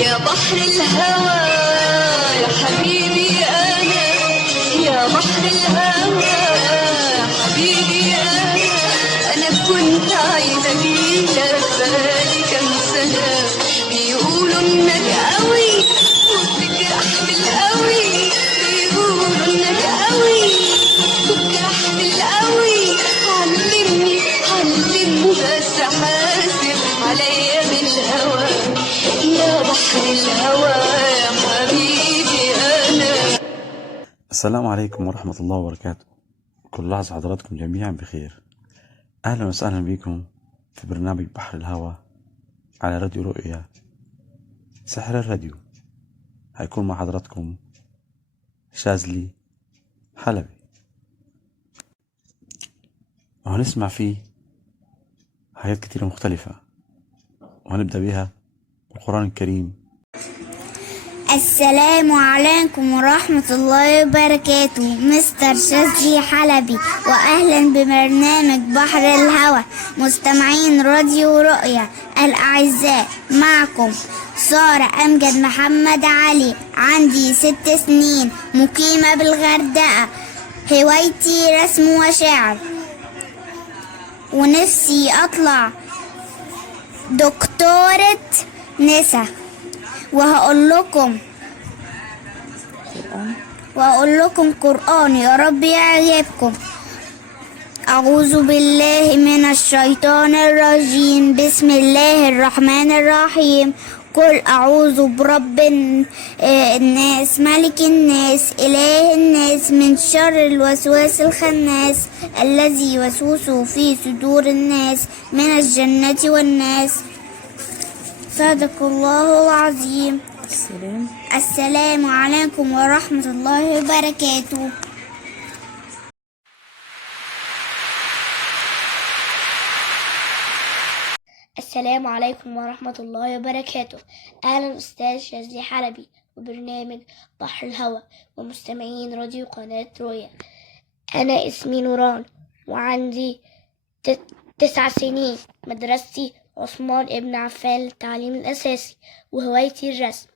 يا بحر الهوى يا حبيبي أنا، يا بحر الهوى يا حبيبي أنا كنت عايزة أجيلك بقالي كام سنة، بيقولوا إنك قوي وبتجرح بالقوي، بيقولوا إنك قوي وبتجرح بالقوي، علمني بس حاسب عليا بالهوى، يا بحر الهوى يا حبيبي أنا. السلام عليكم ورحمة الله وبركاته. كل لحظة حضراتكم جميعا بخير. أهلا وسهلا بكم في برنامج بحر الهوى على راديو رؤيا سحر الراديو. هيكون مع حضراتكم شاذلي حلبي، وهنسمع فيه حاجات كتيرة مختلفة، وهنبدأ بها القرآن الكريم. السلام عليكم ورحمة الله وبركاته. مستر شاذلي حلبي، وأهلا ببرنامج بحر الهوى. مستمعين راديو رؤيا الأعزاء، معكم سارة أمجد محمد علي، عندي 6 سنين، مقيمة بالغردقة، هوايتي رسم وشعر، ونفسي أطلع دكتورة نسا. وهقول لكم قرآن يا رب يعجبكم. أعوذ بالله من الشيطان الرجيم، بسم الله الرحمن الرحيم. قل أعوذ برب الناس، ملك الناس، إله الناس، من شر الوسواس الخناس، الذي يوسوس في صدور الناس من الجنة والناس. صدق الله العظيم. السلام عليكم ورحمة الله وبركاته. السلام عليكم ورحمة الله وبركاته. أهلا أستاذ شاذلي حلبي وبرنامج بحر الهوى ومستمعين راديو قناة رؤيا. أنا اسمي نوران وعندي 9 سنين، مدرستي عثمان ابن عفان للتعليم الأساسي، وهوايتي الرسم،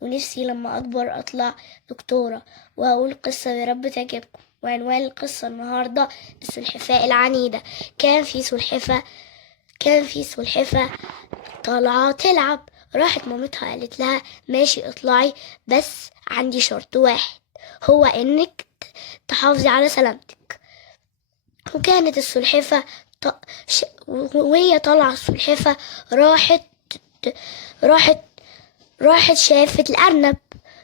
ونفسي لما أكبر أطلع دكتورة. وأقول قصة يا رب تعجبكم. وعنوان القصة النهاردة السلحفاة العنيدة. كان في سلحفاة طالعة تلعب، راحت مامتها قالت لها ماشي اطلعي، بس عندي شرط واحد، هو إنك تحافظي على سلامتك. وكانت السلحفاة وهي طالعة السلحفاة راحت شافت الأرنب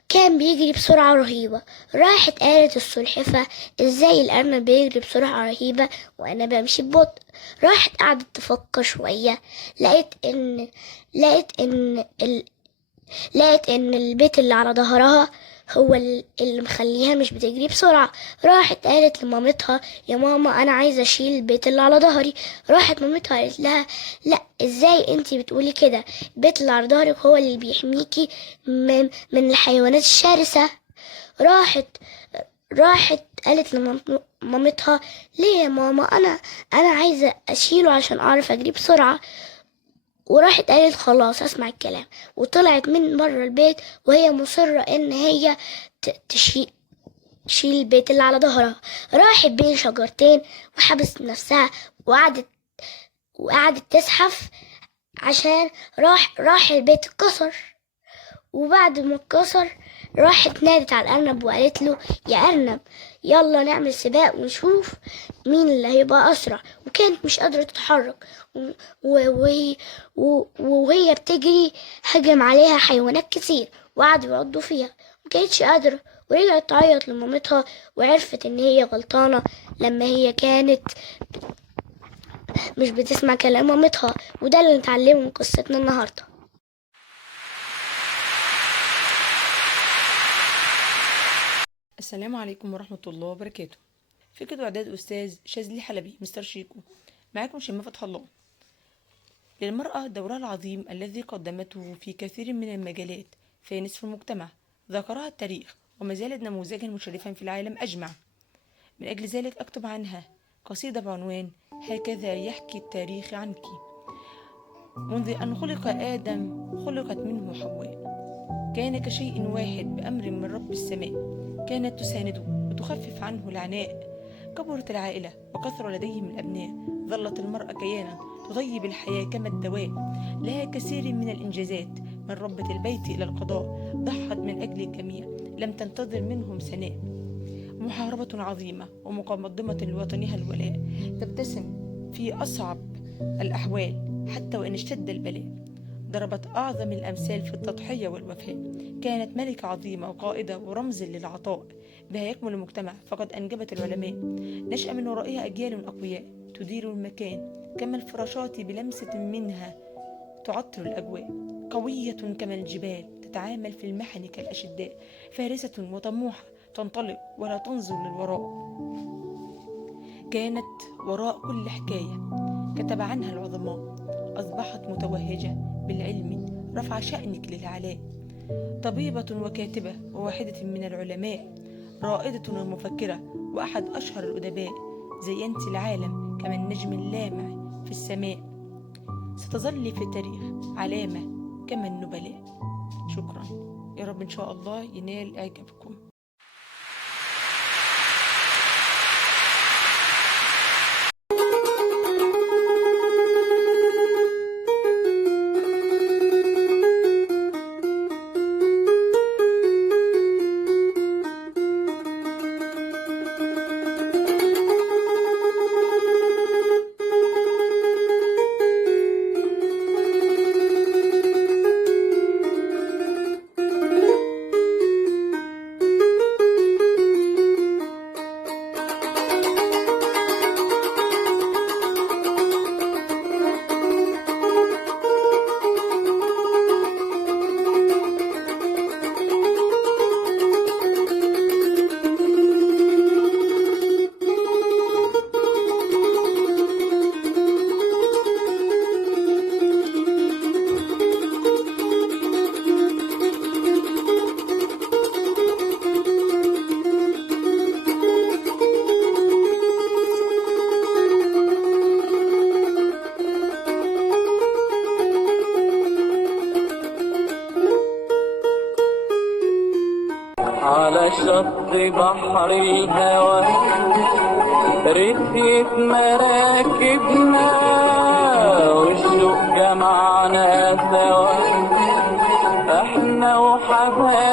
كان بيجري بسرعة رهيبة. راحت قالت السلحفاة ازاي الأرنب بيجري بسرعة رهيبة وأنا بمشي ببطء. راحت قعدت تفكر شوية، لقيت ان البيت اللي على ظهرها هو اللي مخليها مش بتجري بسرعة. راحت قالت لمامتها يا ماما أنا عايزة أشيل البيت اللي على ظهري. راحت مامتها قالت لها لا، ازاي انتي بتقولي كده؟ البيت اللي على ظهرك هو اللي بيحميكي من الحيوانات الشرسة. راحت قالت لمامتها ليه يا ماما؟ أنا عايزة أشيله عشان أعرف أجري بسرعة. وراحت قالت خلاص اسمع الكلام، وطلعت من بره البيت وهي مصرة ان هي تشيل البيت اللي على ظهرها. راحت بين شجرتين وحبست نفسها وقعدت تزحف عشان راح البيت اتكسر. وبعد ما اتكسر راحت نادت على الأرنب وقالت له يا أرنب يلا نعمل سباق ونشوف مين اللي هيبقى أسرع. وكانت مش قادرة تتحرك، وهي بتجري هجم عليها حيوانات كتير وقعدوا يعضوا فيها، مكانتش قادرة ورجعت تعيط لمامتها. وعرفت ان هي غلطانة لما هي كانت مش بتسمع كلام مامتها. وده اللي نتعلمه من قصتنا النهاردة. السلام عليكم ورحمة الله وبركاته. فكرة وإعداد أستاذ شاذلي حلبي مستر شيكو. معاكم شيماء فتح الله. للمرأة دورها العظيم الذي قدمته في كثير من المجالات في نصف المجتمع، ذكرها التاريخ وما زالت نموذجا مشرفا في العالم أجمع. من أجل ذلك أكتب عنها قصيدة بعنوان هكذا يحكي التاريخ عنك. منذ أن خلق آدم خلقت منه حواء، كان كشيء واحد بأمر من رب السماء، كانت تسانده وتخفف عنه العناء. كبرت العائلة وكثر لديهم الأبناء، ظلت المرأة كيانا تطيب الحياة كما الدواء، لها كثير من الإنجازات، من ربة البيت إلى القضاء، ضحت من أجل الجميع، لم تنتظر منهم ثناء. محاربة عظيمة ومقدمة لوطنها الولاء، تبتسم في أصعب الأحوال حتى وإن اشتد البلاء. ضربت أعظم الأمثال في التضحية والوفاء، كانت ملكة عظيمة وقائدة ورمز للعطاء، بها يكمل المجتمع فقد أنجبت العلماء. نشأ من ورائها أجيال أقوياء تدير المكان كما الفراشات بلمسة منها تعطر الأجواء. قوية كما الجبال تتعامل في المحن كالأشداء، فارسة وطموحة تنطلق ولا تنظر للوراء. كانت وراء كل حكاية كتب عنها العظماء، أصبحت متوهجة بالعلم رفع شأنك للعلاء. طبيبة وكاتبة وواحدة من العلماء، رائدة ومفكرة وأحد أشهر الأدباء، زينت العالم كما النجم اللامع في السماء، ستظل في التاريخ علامة كما النبلاء. شكرا، يا رب إن شاء الله ينال إعجابكم. على شط بحر الهوى رثيت مراكبنا والشوق جمعنا سوا احنا وحبايبنا